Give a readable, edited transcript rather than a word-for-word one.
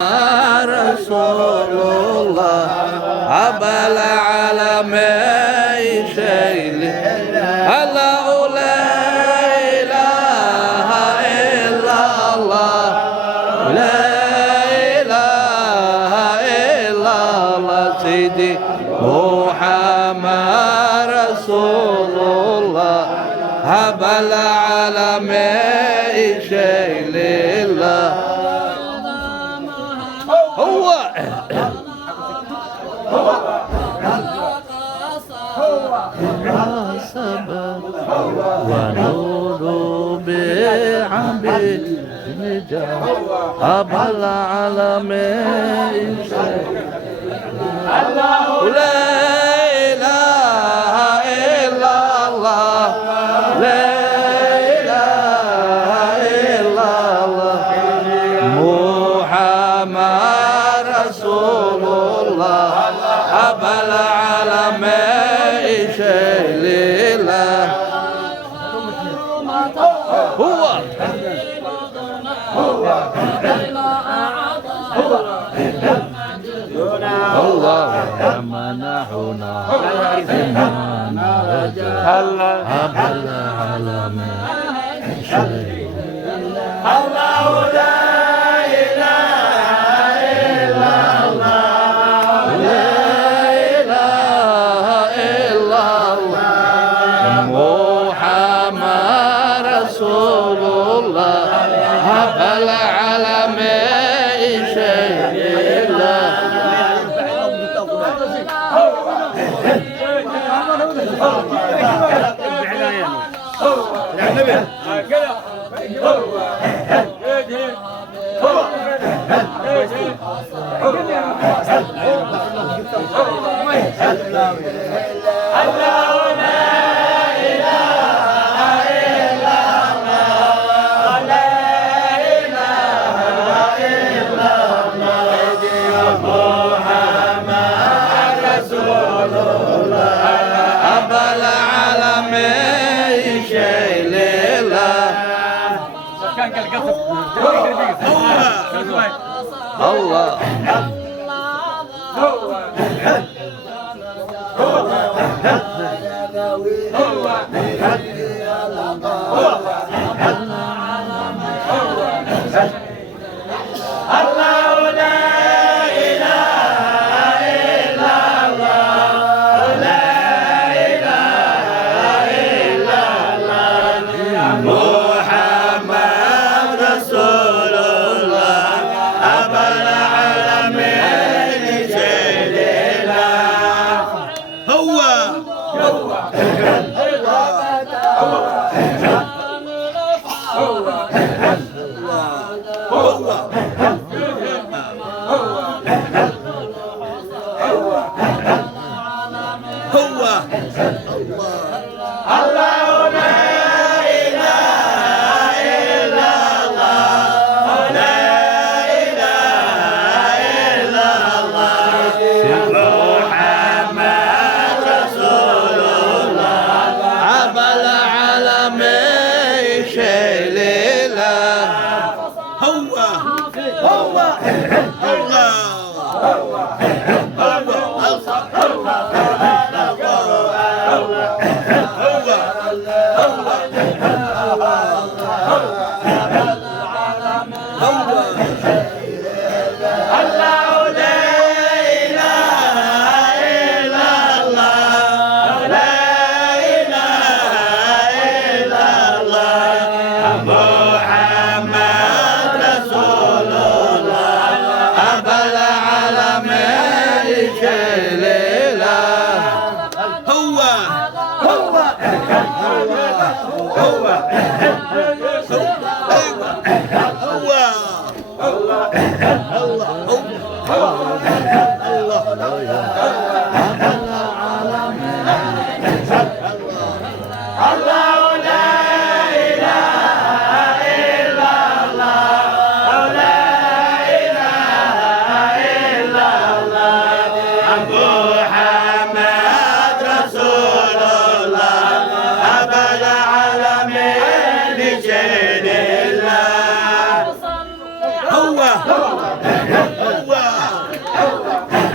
رسول الله أبا العالمين شيل الله لا إله إلا الله لا إله إلا الله سيدي محمد رسول الله أبا العالمين شيل الله هو سبب ونور بعبد نجاح أبا العالمين الله لا إله إلا الله لا إله إلا الله محمد رسول الله أبا العالمين شيل الله هو الله منحنا إيمانا رجاء أبا العالمين شيل الله لا رسول الله أبا العالمين شيل الله الله